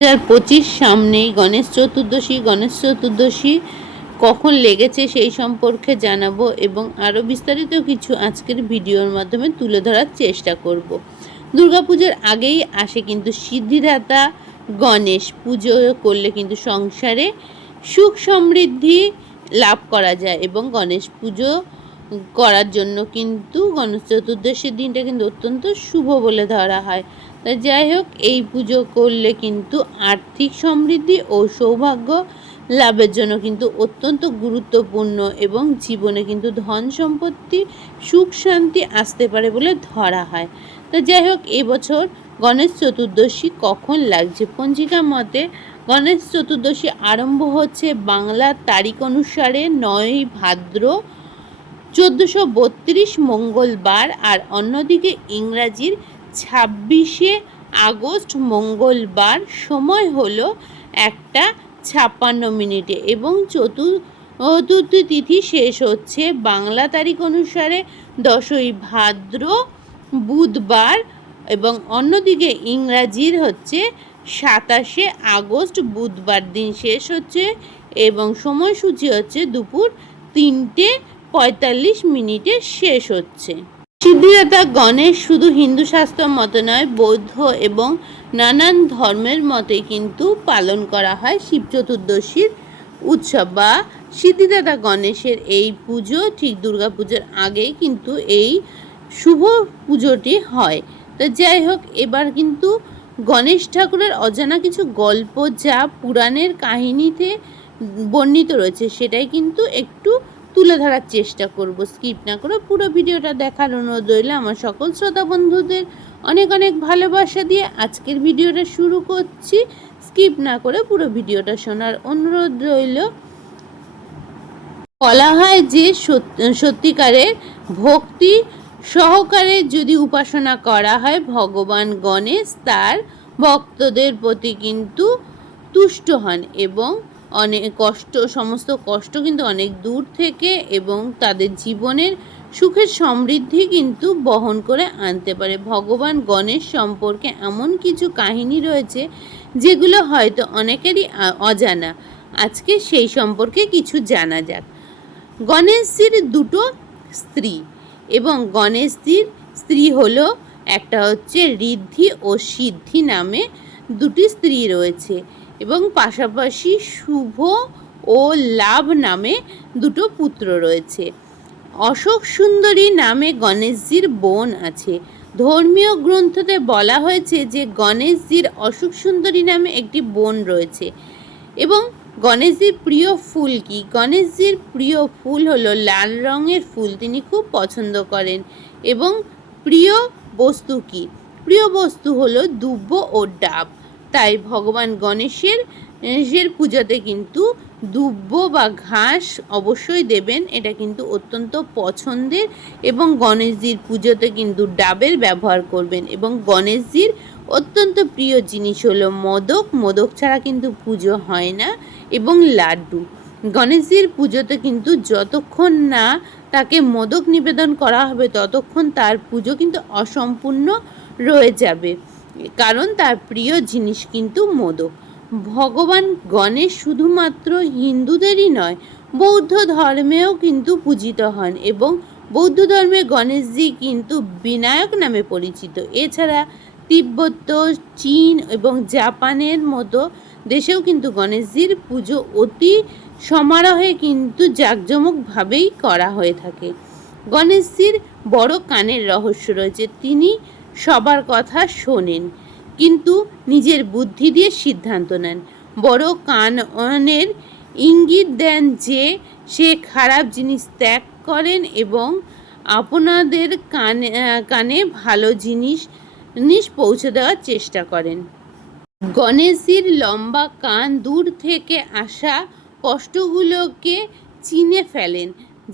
হাজার পঁচিশ সামনেই গণেশ চতুর্দশী গণেশ চতুর্দশী কখন লেগেছে সেই সম্পর্কে জানাব এবং আরও বিস্তারিত কিছু আজকের ভিডিওর মাধ্যমে তুলে ধরার চেষ্টা করব। দুর্গাপুজোর আগেই আসে কিন্তু সিদ্ধিদাতা গণেশ। পুজো করলে কিন্তু সংসারে সুখ সমৃদ্ধি লাভ করা যায় এবং গণেশ পুজো করার জন্য কিন্তু গণেশ চতুর্দশীর দিনটা কিন্তু অত্যন্ত শুভ বলে ধরা হয়। তা যাই হোক, এই পুজো করলে কিন্তু আর্থিক সমৃদ্ধি ও সৌভাগ্য লাভের জন্য কিন্তু অত্যন্ত গুরুত্বপূর্ণ এবং জীবনে কিন্তু ধন সম্পত্তি, সুখ শান্তি আসতে পারে বলে ধরা হয়। তা যাই হোক এবছর গণেশ চতুর্দশী কখন লাগছে? পঞ্জিকা মতে গণেশ চতুর্দশী আরম্ভ হচ্ছে বাংলার তারিখ অনুসারে নয়ই ভাদ্র চোদ্দোশো বত্রিশ মঙ্গলবার আর অন্যদিকে ইংরাজির ছাব্বিশে আগস্ট, মঙ্গলবার, সময় হলো একটা ছাপ্পান্ন মিনিটে এবং চতুর্থ তিথি শেষ হচ্ছে বাংলা তারিখ অনুসারে দশই ভাদ্র বুধবার এবং অন্যদিকে ইংরাজির হচ্ছে সাতাশে আগস্ট, বুধবার দিন শেষ হচ্ছে এবং সময়সূচি হচ্ছে দুপুর তিনটে পঁয়তাল্লিশ মিনিটে শেষ হচ্ছে। সিদ্ধিদাতা গণেশ শুধু হিন্দু শাস্ত্র মতো নয়, বৌদ্ধ এবং নানান ধর্মের মতে কিন্তু পালন করা হয় শিব চতুর্দশীর উৎসব বা সিদ্ধিদাতা গণেশের এই পুজো ঠিক দুর্গা পুজোর আগেই কিন্তু এই শুভ পুজোটি হয়। তো যাই হোক, এবার কিন্তু গণেশ ঠাকুরের অজানা কিছু গল্প যা পুরাণের কাহিনীতে বর্ণিত রয়েছে, সেটাই কিন্তু একটু তুলে ধরার চেষ্টা করব স্কিপ না করে পুরো ভিডিওটা দেখার অনুরোধ রইল। আমার সকল শ্রোতা বন্ধুদের অনেক অনেক ভালোবাসা দিয়ে আজকের ভিডিওটা শুরু করছি। স্কিপ না করে পুরো ভিডিওটা শোনার অনুরোধ রইল। বলা হয় যে সত্যিকারের ভক্তি সহকারে যদি উপাসনা করা হয়, ভগবান গণেশ তার ভক্তদের প্রতি কিন্তু তুষ্ট হন এবং অনেক কষ্ট, সমস্ত কষ্ট কিন্তু অনেক দূর থেকে এবং তাদের জীবনের সুখের সমৃদ্ধি কিন্তু বহন করে আনতে পারে। ভগবান গণেশ সম্পর্কে এমন কিছু কাহিনী রয়েছে যেগুলো হয়তো অনেকেরই অজানা। আজকে সেই সম্পর্কে কিছু জানা যাক। গণেশজির দুটো স্ত্রী এবং গণেশজির স্ত্রী হলো একটা হচ্ছে ঋদ্ধি ও সিদ্ধি নামে দুটি স্ত্রী রয়েছে। এবং পাশাপাশি শুভ ও লাভ নামে দুটো পুত্র রয়েছে। অশোক সুন্দরী নামে গণেশজির বোন আছে। ধর্মীয় গ্রন্থতে বলা হয়েছে যে গণেশজির অশোক সুন্দরী নামে একটি বোন রয়েছে এবং গণেশজির প্রিয় ফুল কি? গণেশজির প্রিয় ফুল হলো লাল রঙের ফুল তিনি খুব পছন্দ করেন এবং প্রিয় বস্তু কি? প্রিয় বস্তু হলো দুব্ব ও ডাব। তাই ভগবান গণেশের এর পুজোতে কিন্তু দুব্ব বা ঘাস অবশ্যই দেবেন। এটা কিন্তু অত্যন্ত পছন্দের এবং গণেশজির পুজোতে কিন্তু ডাবের ব্যবহার করবেন এবং গণেশজির অত্যন্ত প্রিয় জিনিস হলো মোদক। মোদক ছাড়া কিন্তু পুজো হয় না এবং লাড্ডু। গণেশজির পুজোতে কিন্তু যতক্ষণ না তাকে মোদক নিবেদন করা হবে, ততক্ষণ তার পুজো কিন্তু অসম্পূর্ণ রয়ে যাবে। কারণ তার প্রিয় জিনিস কিন্তু মোদক। ভগবান গণেশ শুধুমাত্র হিন্দুদেরই নয়, বৌদ্ধ ধর্মেও কিন্তু পূজিত হন এবং বৌদ্ধ ধর্মে গণেশজি কিন্তু বিনায়ক নামে পরিচিত। এছাড়া তিব্বত, চীন এবং জাপানের মতো দেশেও কিন্তু গণেশজির পুজো অতি সমারোহে কিন্তু জাঁকজমকভাবেই করা হয়ে থাকে। গণেশজির বড় কানের রহস্য রয়েছে। তিনি সবার কথা শোনেন, কিন্তু নিজের বুদ্ধি দিয়ে সিদ্ধান্ত নেন। বড় কানের ইঙ্গিত দেন যে, সে খারাপ জিনিস ত্যাগ করেন এবং আপনাদের কানে কানে ভালো জিনিস জিনিস পৌঁছে দেওয়ার চেষ্টা করেন। গণেশজির লম্বা কান দূর থেকে আসা কষ্টগুলোকে চিনে ফেলেন,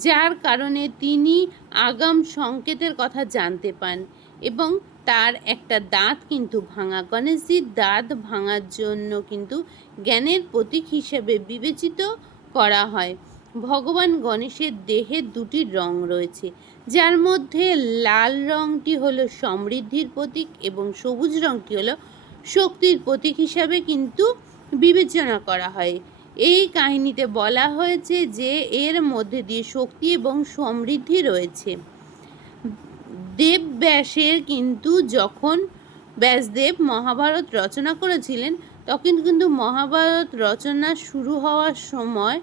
যার কারণে তিনি আগাম সংকেতের কথা জানতে পান এবং তার একটা দাঁত কিন্তু ভাঙা। গণেশজির দাঁত ভাঙার জন্য কিন্তু জ্ঞানের প্রতীক হিসেবে বিবেচিত করা হয়। ভগবান গণেশের দেহের দুটি রং রয়েছে। যার মধ্যে লাল রংটি হলো সমৃদ্ধির প্রতীক এবং সবুজ রংটি হলো শক্তির প্রতীক হিসাবে কিন্তু বিবেচনা করা হয়। এই কাহিনীতে বলা হয়েছে যে এর মধ্যে দিয়ে শক্তি এবং সমৃদ্ধি রয়েছে। দেবব্যাসের কিন্তু যখন ব্যাসদেব মহাভারত রচনা করেছিলেন, তখন কিন্তু মহাভারত রচনা শুরু হওয়ার সময়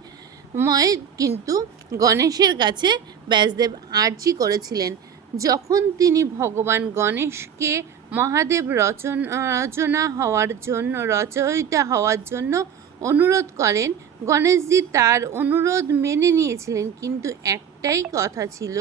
ময় কিন্তু গণেশের কাছে ব্যাসদেব আর্জি করেছিলেন। যখন তিনি ভগবান গণেশকে মহাদেব রচন, রচনা হওয়ার জন্য, রচয়িতা হওয়ার জন্য অনুরোধ করেন, গণেশজি তার অনুরোধ মেনে নিয়েছিলেন। কিন্তু একটাই কথা ছিল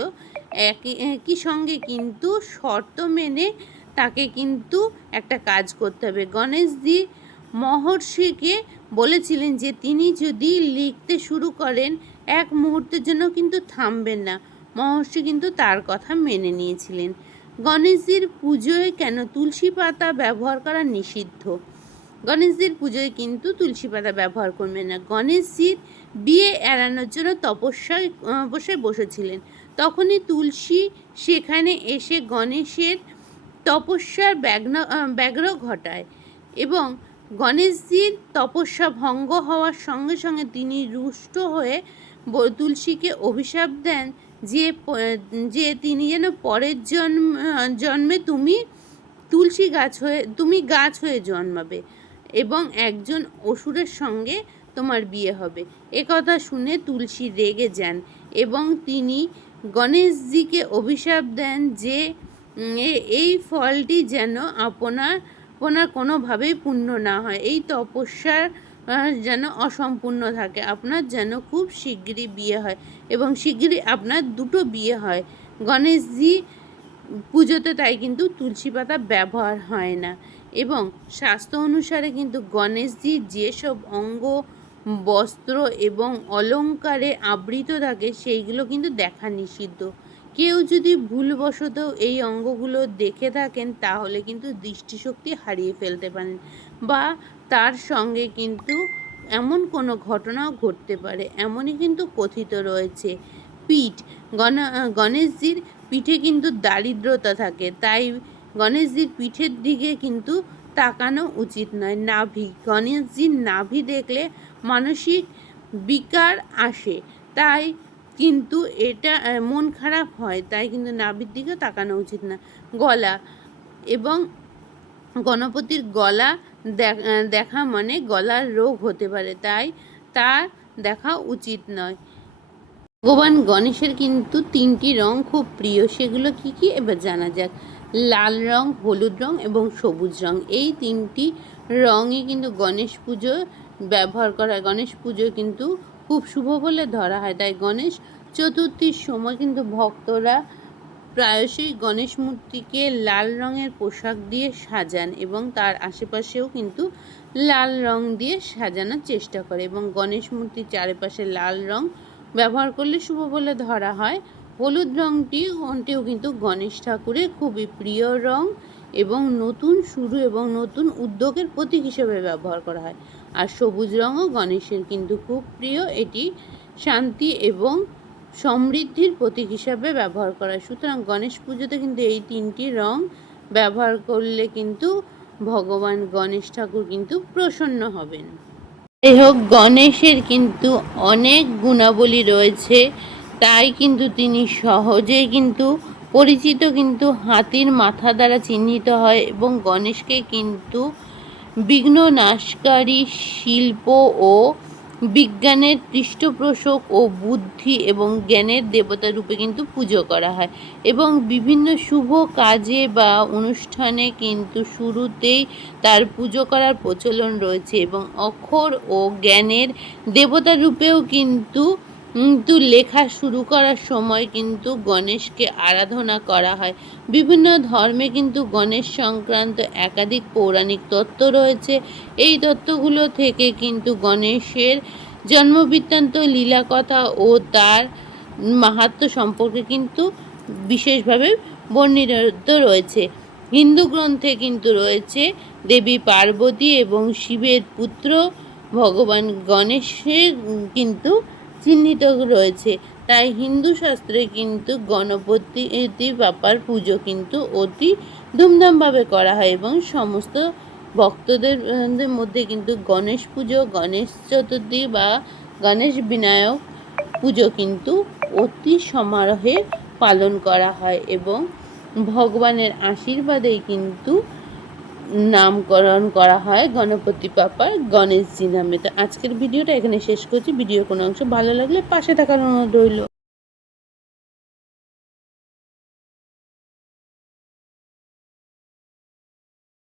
একই একই সঙ্গে কিন্তু শর্ত মেনে তাকে কিন্তু একটা কাজ করতে হবে। গণেশজি মহর্ষিকে বলেছিলেন যে, তিনি যদি লিখতে শুরু করেন, এক মুহূর্তের জন্য কিন্তু থামবেন না। মহর্ষি কিন্তু তার কথা মেনে নিয়েছিলেন। গণেশজির পুজোয় কেন তুলসী পাতা ব্যবহার করা নিষিদ্ধ? গণেশজির পুজোয় কিন্তু তুলসী পাতা ব্যবহার করবেন না। গণেশজির বিয়ে এড়ানোর জন্য তপস্যায় বসে বসেছিলেন। তখনই তুলসী সেখানে এসে গণেশের তপস্যার ব্যাঘ্ন ব্যাঘ্র ঘটায় এবং গণেশজির তপস্যা ভঙ্গ হওয়ার সঙ্গে সঙ্গে তিনি রুষ্ট হয়ে তুলসীকে অভিশাপ দেন যে যে তিনি যেন পরের জন্ম জন্মে তুমি তুলসী গাছ হয়ে, তুমি গাছ হয়ে জন্মাবে এবং একজন অসুরের সঙ্গে তোমার বিয়ে হবে। একথা শুনে তুলসী রেগে যান এবং তিনি গণেশজিকে অভিশাপ দেন যে এই ফলটি যেন আপনার আপনার কোনোভাবেই পূর্ণ না হয়। এই তপস্যার যেন অসম্পূর্ণ থাকে। আপনার যেন খুব শিগগিরই বিয়ে হয় এবং শিগগিরই আপনার দুটো বিয়ে হয়। গণেশজি পুজোতে তাই কিন্তু তুলসী পাতা ব্যবহার হয় না। এবং স্বাস্থ্য অনুসারে কিন্তু গণেশজি যেসব অঙ্গ বস্ত্র এবং অলংকারে আবৃত থাকে, সেইগুলো কিন্তু দেখা নিষিদ্ধ। কেউ যদি ভুলবশত এই অঙ্গগুলো দেখে থাকেন, তাহলে কিন্তু দৃষ্টিশক্তি হারিয়ে ফেলতে পারেন বা তার সঙ্গে কিন্তু এমন কোনো ঘটনাও ঘটতে পারে, এমনই কিন্তু কথিত রয়েছে। পিঠ, গণ, গণেশজির পিঠে কিন্তু দারিদ্রতা থাকে, তাই গণেশজির পিঠের দিকে কিন্তু তাকানো উচিত নয়। নাভি গণেশজির নাভি দেখলে মানসিক বিকার আসে। তাই কিন্তু এটা মন খারাপ হয়, তাই কিন্তু নাভির দিকে তাকানো উচিত না। গলা এবং গণপতির গলা দেখ- মানে গলার রোগ হতে পারে, তাই তার দেখা উচিত নয়। ভগবান গণেশের কিন্তু তিনটি রং খুব প্রিয়, সেগুলো কি কি? এবার জানা যাক। লাল রং, হলুদ রং এবং সবুজ রং। এই তিনটি রঙই কিন্তু গণেশ পুজো ব্যবহার করা হয়। গণেশ পুজো কিন্তু খুব শুভ বলে ধরা হয়। তাই গণেশ চতুর্থীর সময় কিন্তু ভক্তরা প্রায়শই গণেশ মূর্তিকে লাল রঙের পোশাক দিয়ে সাজান এবং তার আশেপাশেও কিন্তু লাল রং দিয়ে সাজানোর চেষ্টা করে এবং গণেশ মূর্তির চারিপাশে লাল রং ব্যবহার করলে শুভ বলে ধরা হয়। হলুদ রংটি ওটিও কিন্তু গণেশ ঠাকুরের খুবই প্রিয় রং এবং নতুন শুরু এবং নতুন উদ্যোগের প্রতীক হিসেবে ব্যবহার করা হয়। আর সবুজ রঙও গণেশের কিন্তু খুব প্রিয়। এটি শান্তি এবং সমৃদ্ধির প্রতীক হিসাবে ব্যবহার করা হয়। সুতরাং গণেশ পুজোতে কিন্তু এই তিনটি রং ব্যবহার করলে কিন্তু ভগবান গণেশ ঠাকুর কিন্তু প্রসন্ন হবেন। যাই হোক, গণেশের কিন্তু অনেক গুণাবলী রয়েছে। তাই কিন্তু তিনি সহজেই কিন্তু পরিচিত কিন্তু হাতির মাথা দ্বারা চিহ্নিত হয় এবং গণেশকে কিন্তু বিঘ্ন নাশকারী শিল্প ও বিজ্ঞানের পৃষ্ঠপোষক ও বুদ্ধি এবং জ্ঞানের দেবতা রূপে কিন্তু পুজো করা হয়। এবং বিভিন্ন শুভ কাজে বা অনুষ্ঠানে কিন্তু শুরুতেই তার পুজো করার প্রচলন রয়েছে এবং অক্ষর ও জ্ঞানের দেবতা রূপেও কিন্তু কিন্তু লেখা শুরু করার সময় কিন্তু গণেশকে আরাধনা করা হয়। বিভিন্ন ধর্মে কিন্তু গণেশ সংক্রান্ত একাধিক পৌরাণিক তত্ত্ব রয়েছে। এই তত্ত্বগুলো থেকে কিন্তু গণেশের জন্মবৃত্তান্ত লীলা কথা ও তার মাহাত্ম্য সম্পর্কে কিন্তু বিশেষভাবে বর্ণিত রয়েছে। হিন্দু গ্রন্থে কিন্তু রয়েছে, দেবী পার্বতী এবং শিবের পুত্র ভগবান গণেশের কিন্তু চিহ্নিত রয়েছে। তাই হিন্দু শাস্ত্রে কিন্তু গণপতি বাপ্পার পুজো কিন্তু অতি ধুমধামভাবে করা হয় এবং সমস্ত ভক্তদের মধ্যে কিন্তু গণেশ পুজো, গণেশ চতুর্থী বা গণেশ বিনায়ক পুজো কিন্তু অতি সমারোহে পালন করা হয় এবং ভগবানের আশীর্বাদেই কিন্তু নামকরণ করা হয় গণপতি পাপার গণেশজি নামে। তো আজকের ভিডিওটা এখানে শেষ করছি। ভিডিও কোনো অংশ ভালো লাগলে পাশে থাকার অনুরোধ রইল।